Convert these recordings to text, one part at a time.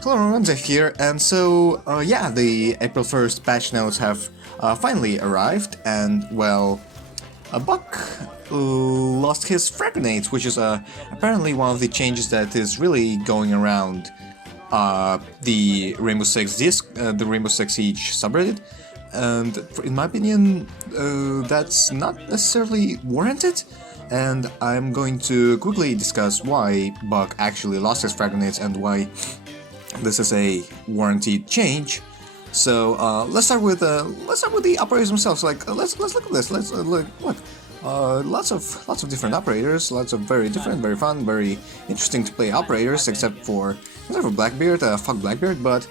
Hello everyone, Jeff here, and so, yeah, the April 1st patch notes have finally arrived, and, well, Buck lost his frag grenades, which is apparently one of the changes that is really going around the Rainbow Six disc, the Rainbow Six Siege subreddit, and in my opinion, that's not necessarily warranted. And I'm going to quickly discuss why Buck actually lost his frag grenades and why this is a warranted change. So let's start with the operators themselves. Like let's look at this. Let's look. Lots of different operators. Lots of very different, very fun, very interesting to play operators. Except for Blackbeard. Fuck Blackbeard. But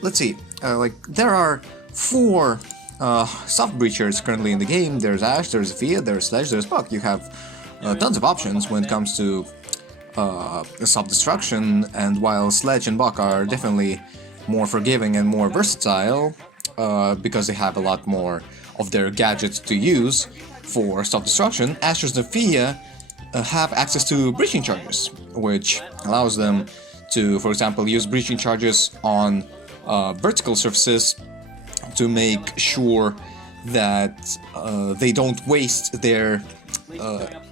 let's see. Like there are 4 soft breachers currently in the game. There's Ash, there's Zephyr, there's Sledge, there's Buck. You have tons of options when it comes to self-destruction, and while Sledge and Buck are definitely more forgiving and more versatile, because they have a lot more of their gadgets to use for self-destruction, Ash and Zephyr have access to breaching charges, which allows them to, for example, use breaching charges on vertical surfaces to make sure that they don't waste their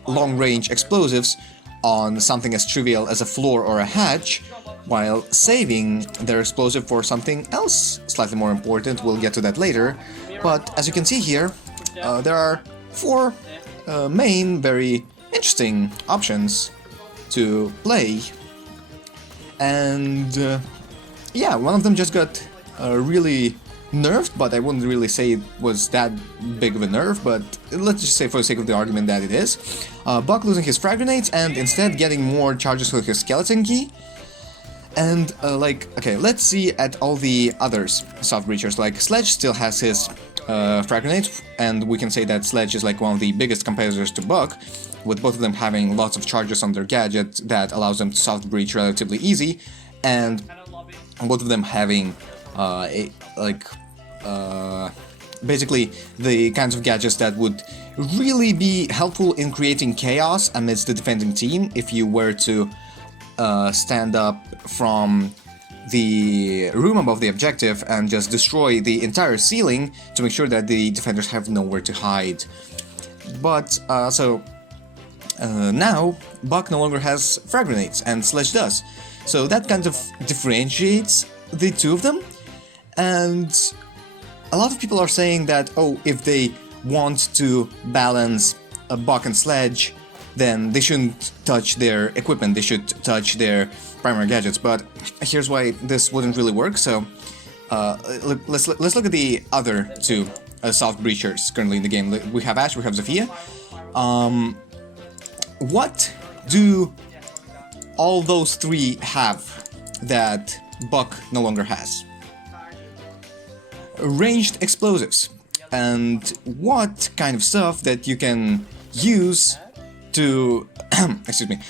long-range explosives on something as trivial as a floor or a hatch, while saving their explosive for something else slightly more important. We'll get to that later. But as you can see here, there are 4 main, very interesting options to play. And yeah, one of them just got really nerfed, but I wouldn't really say it was that big of a nerf, but let's just say for the sake of the argument that it is. Buck losing his frag grenades and instead getting more charges with his skeleton key. And okay, let's see at all the others soft breachers. Like Sledge still has his frag grenades, and we can say that Sledge is like one of the biggest competitors to Buck, with both of them having lots of charges on their gadget that allows them to soft breach relatively easy, and both of them having basically the kinds of gadgets that would really be helpful in creating chaos amidst the defending team if you were to stand up from the room above the objective and just destroy the entire ceiling to make sure that the defenders have nowhere to hide. But now Buck no longer has frag grenades and Sledge does, so that kind of differentiates the two of them. And a lot of people are saying that, oh, if they want to balance a Buck and Sledge, then they shouldn't touch their equipment, they should touch their primary gadgets. But here's why this wouldn't really work. So let's look at the other 2 soft breachers currently in the game. We have Ash, we have Zephyr. What do all those 3 have that Buck no longer has? Ranged explosives. And what kind of stuff that you can use to excuse me,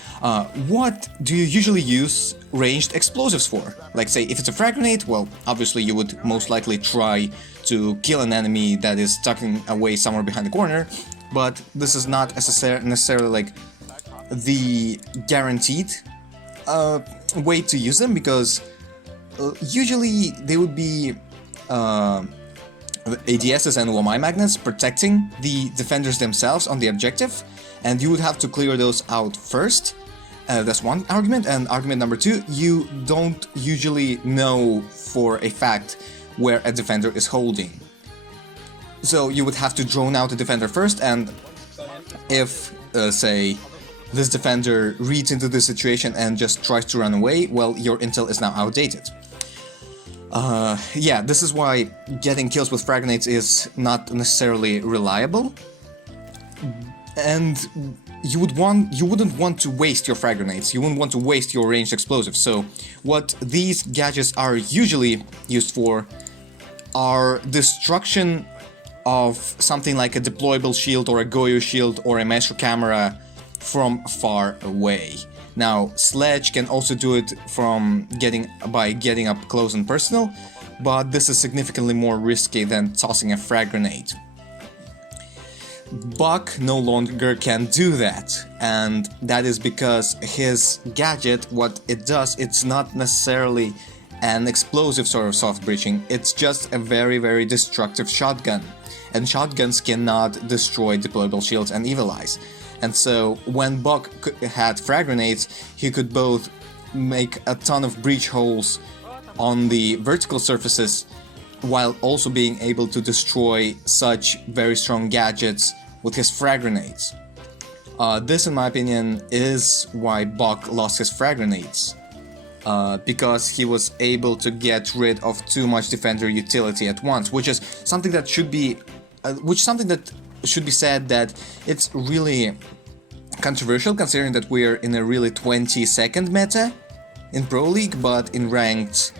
what do you usually use ranged explosives for? Like, say, if it's a frag grenade, well, obviously you would most likely try to kill an enemy that is tucking away somewhere behind the corner, but this is not necessarily like the guaranteed way to use them, because usually they would be ADSs and Wamai magnets protecting the defenders themselves on the objective, and you would have to clear those out first. That's one argument. And argument number 2, you don't usually know for a fact where a defender is holding. So you would have to drone out the defender first, and if, say, this defender reads into the situation and just tries to run away, well, your intel is now outdated. Yeah, this is why getting kills with frag grenades is not necessarily reliable, and you wouldn't want to waste your frag grenades, you wouldn't want to waste your ranged explosives. So what these gadgets are usually used for are destruction of something like a deployable shield or a Goyo shield or a maestro camera from far away. Now, Sledge can also do it by getting up close and personal, but this is significantly more risky than tossing a frag grenade. Buck no longer can do that, and that is because his gadget, what it does, it's not necessarily an explosive sort of soft breaching, it's just a very destructive shotgun, and shotguns cannot destroy deployable shields and evil eyes. And so when Buck had frag grenades, he could both make a ton of breach holes on the vertical surfaces while also being able to destroy such very strong gadgets with his frag grenades. This, in my opinion, is why Buck lost his frag grenades. Because he was able to get rid of too much defender utility at once, which is something that should be said that it's really controversial, considering that we're in a really 20-second meta in Pro League, but in ranked,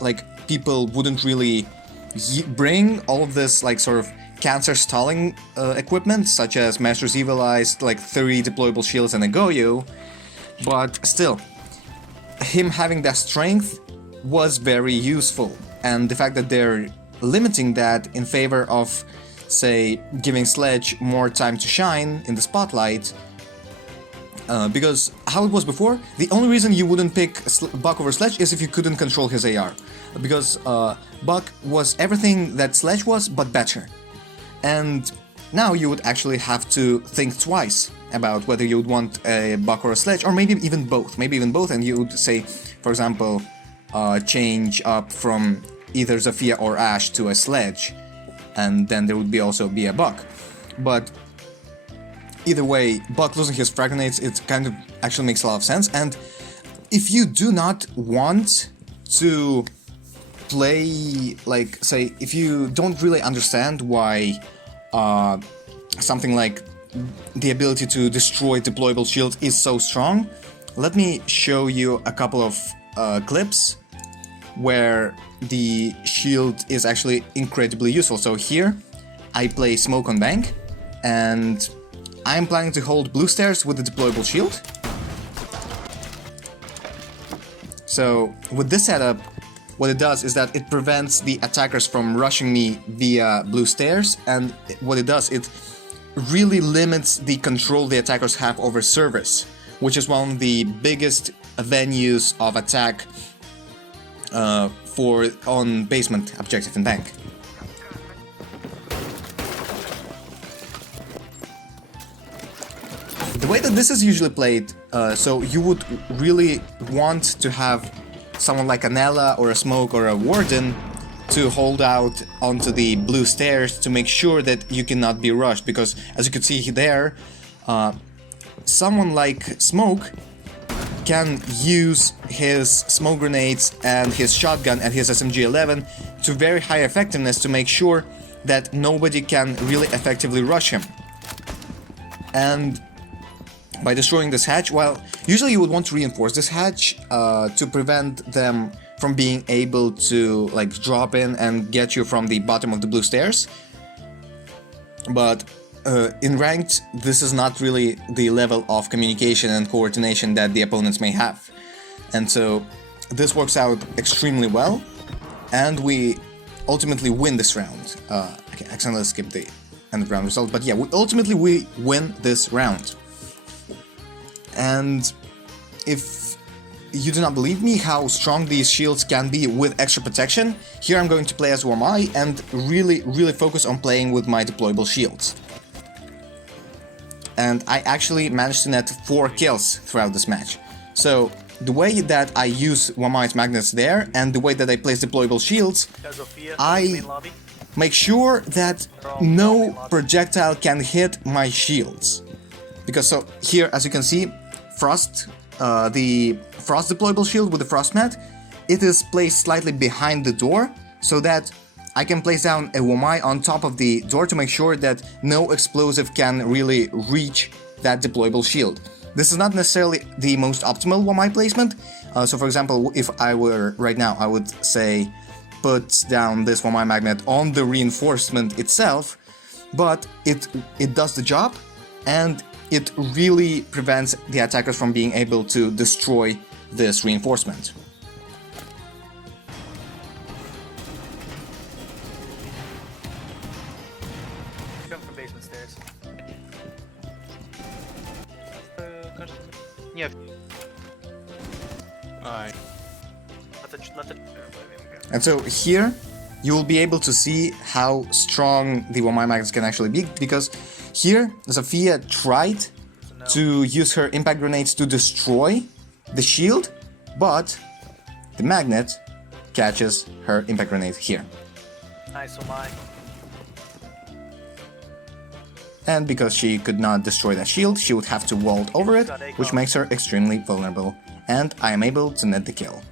like, people wouldn't really bring all of this, like, sort of cancer stalling equipment, such as Master's Evil Eyes, like 3 deployable shields and a Goyo, but still, him having that strength was very useful, and the fact that they're limiting that in favor of, say, giving Sledge more time to shine in the spotlight, because how it was before, the only reason you wouldn't pick Buck over Sledge is if you couldn't control his AR, because Buck was everything that Sledge was, but better. And now you would actually have to think twice about whether you would want a Buck or a Sledge, or maybe even both, and you would say, for example, change up from either Zofia or Ashe to a Sledge, and then there would also be a Buck. But either way, Buck losing his frag grenades, it kind of actually makes a lot of sense, and if you do not want to play, like, say, if you don't really understand why something like the ability to destroy deployable shields is so strong, let me show you a couple of clips where the shield is actually incredibly useful. So here I play Smoke on Bank, and I'm planning to hold blue stairs with the deployable shield. So with this setup, what it does is that it prevents the attackers from rushing me via blue stairs, and what it does, it really limits the control the attackers have over servers, which is one of the biggest venues of attack on basement objective and bank. The way that this is usually played, so you would really want to have someone like an Ella or a Smoke or a Warden to hold out onto the blue stairs to make sure that you cannot be rushed, because as you can see there, someone like Smoke can use his smoke grenades and his shotgun and his SMG-11 to very high effectiveness to make sure that nobody can really effectively rush him. And by destroying this hatch, well, usually you would want to reinforce this hatch to prevent them from being able to, like, drop in and get you from the bottom of the blue stairs. But in ranked, this is not really the level of communication and coordination that the opponents may have. And so this works out extremely well, and we ultimately win this round. Okay, I accidentally skipped the end of round result, but yeah, we win this round. And if you do not believe me how strong these shields can be with extra protection, here I'm going to play as Wamai and really focus on playing with my deployable shields. And I actually managed to net 4 kills throughout this match. So the way that I use Wamai's magnets there and the way that I place deployable shields, I make sure that no projectile can hit my shields. Because so here, as you can see, the Frost deployable shield with the Frost mat, it is placed slightly behind the door so that I can place down a Wamai on top of the door to make sure that no explosive can really reach that deployable shield. This is not necessarily the most optimal Wamai placement. So for example, if I were right now, I would say put down this Wamai magnet on the reinforcement itself, but it does the job, and it really prevents the attackers from being able to destroy this reinforcement. Jump from basement stairs. And so here, you will be able to see how strong the Wamai magnets can actually be, because here, Sophia tried to use her impact grenades to destroy the shield, but the magnet catches her impact grenade here. Nice, Wamai. And because she could not destroy that shield, she would have to vault over it, which makes her extremely vulnerable. And I am able to net the kill.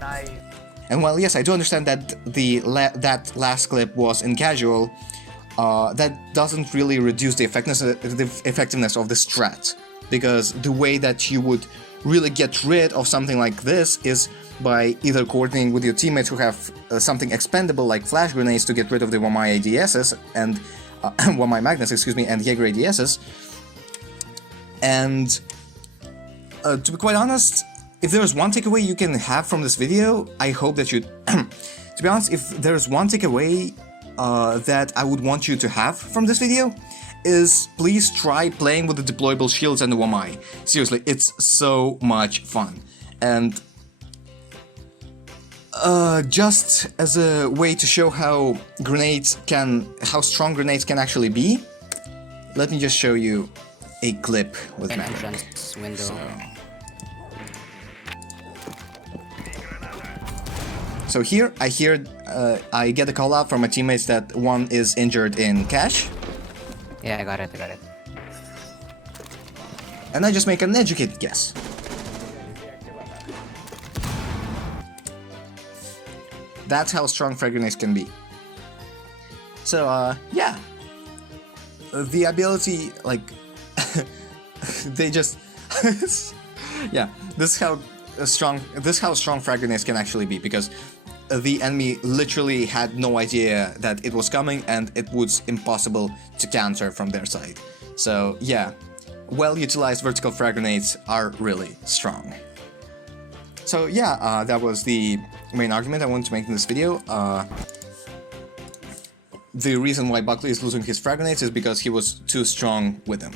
Nice. And while yes, I do understand that that last clip was in casual, that doesn't really reduce the effectiveness of the strat, because the way that you would really get rid of something like this is by either coordinating with your teammates who have something expendable like flash grenades to get rid of the Wamai ADSs and Wamai magnets, excuse me, and Jager ADSs. And to be quite honest, if there's one takeaway you can have from this video, I hope that you... to be honest, if there's one takeaway that I would want you to have from this video, is please try playing with the deployable shields and the Wamai. Seriously, it's so much fun. And just as a way to show how strong grenades can actually be, let me just show you a clip with An Maverick. entrance window. So here, I get a call out from my teammates that one is injured in cache. Yeah, I got it, I got it. And I just make an educated guess. That's how strong frag grenades can be. So, yeah. The ability, like, they just... yeah, this is how strong frag grenades can actually be, because the enemy literally had no idea that it was coming, and it was impossible to counter from their side. So yeah, well-utilized vertical frag grenades are really strong. So yeah, that was the main argument I wanted to make in this video. The reason why Buckley is losing his frag grenades is because he was too strong with them.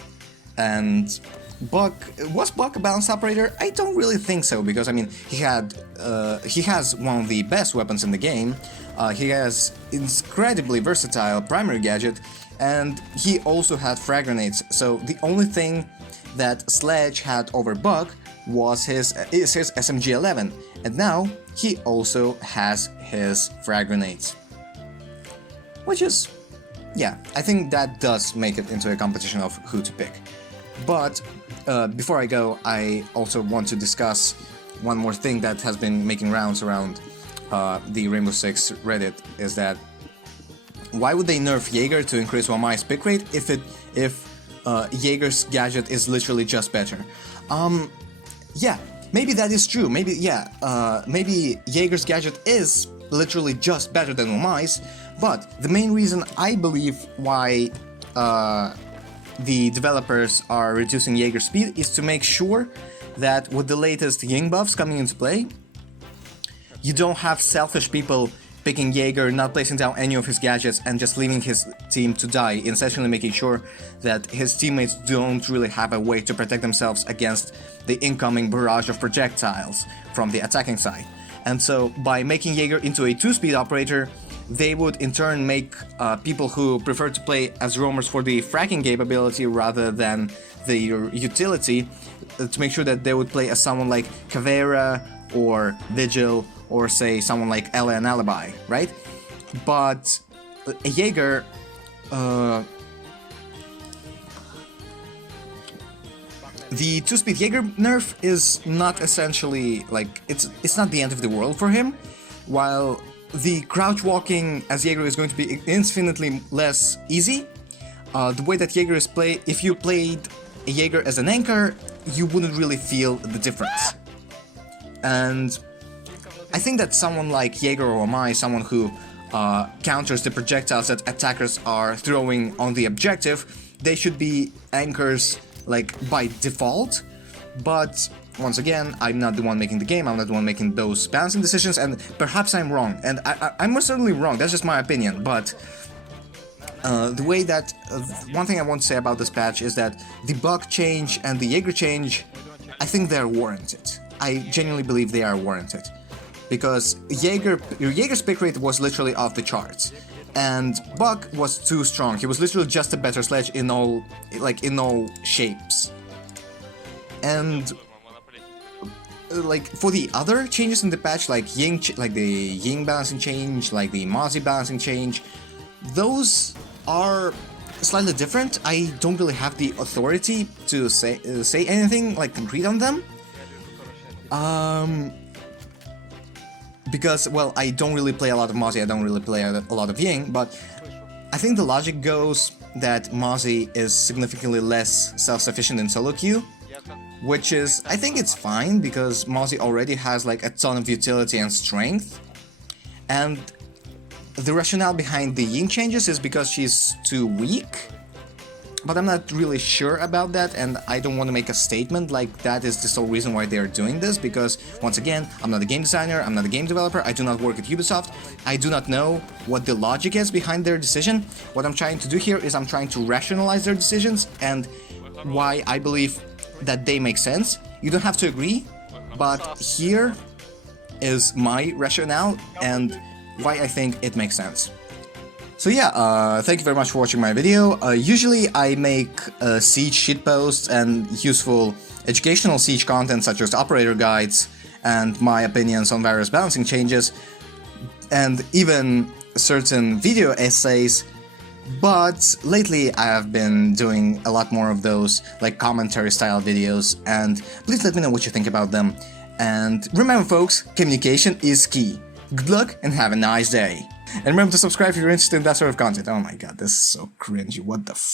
And was Buck a balanced operator? I don't really think so, because I mean he has one of the best weapons in the game. He has incredibly versatile primary gadget, and he also had frag grenades. So the only thing that Sledge had over Buck was his SMG-11, and now he also has his frag grenades. Which is, yeah, I think that does make it into a competition of who to pick. But before I go, I also want to discuss one more thing that has been making rounds around the Rainbow Six Reddit, is that why would they nerf Jager to increase Wamai's pick rate if Jager's gadget is literally just better? Yeah, maybe that is true. Maybe maybe Jager's gadget is literally just better than Wamai's, but the main reason I believe why the developers are reducing Jager's speed is to make sure that with the latest Ying buffs coming into play, you don't have selfish people picking Jager, not placing down any of his gadgets, and just leaving his team to die, essentially making sure that his teammates don't really have a way to protect themselves against the incoming barrage of projectiles from the attacking side. And so by making Jager into a 2-speed operator, they would in turn make people who prefer to play as roamers for the fracking capability rather than the utility, to make sure that they would play as someone like Caveira or Vigil, or say someone like Ella and Alibi, right? But Jager, the 2-speed Jager nerf is not essentially like it's not the end of the world for him, while the crouch walking as Jager is going to be infinitely less easy. The way that Jager is played, if you played a Jager as an anchor, you wouldn't really feel the difference. And I think that someone like Jager or Wamai, someone who counters the projectiles that attackers are throwing on the objective, they should be anchors like by default. But once again, I'm not the one making the game, I'm not the one making those balancing decisions, and perhaps I'm wrong, and I'm most certainly wrong, that's just my opinion, but the way that one thing I want to say about this patch is that the Buck change and the Jager change, I think they're warranted. I genuinely believe they are warranted, because Jager's pick rate was literally off the charts, and Buck was too strong. He was literally just a better sledge in all shapes. And like for the other changes in the patch, like Ying, like the Ying balancing change, like the Mozzie balancing change, those are slightly different. I don't really have the authority to say anything like concrete on them. Because, well, I don't really play a lot of Mozzie, I don't really play a lot of Ying, but I think the logic goes that Mozzie is significantly less self-sufficient in solo queue, which is, I think it's fine, because Mozzie already has like a ton of utility and strength, and the rationale behind the Ying changes is because she's too weak, but I'm not really sure about that, and I don't want to make a statement like that is the sole reason why they're doing this, because, once again, I'm not a game designer, I'm not a game developer, I do not work at Ubisoft, I do not know what the logic is behind their decision. What I'm trying to do here is I'm trying to rationalize their decisions and why I believe that they make sense. You don't have to agree, but here is my rationale and why I think it makes sense. So yeah, thank you very much for watching my video. Usually I make Siege shitposts and useful educational Siege content such as operator guides and my opinions on various balancing changes, and even certain video essays, but lately I have been doing a lot more of those like commentary style videos, and please let me know what you think about them. And remember folks, communication is key. Good luck and have a nice day. And remember to subscribe if you're interested in that sort of content. Oh my god, this is so cringy, what the f.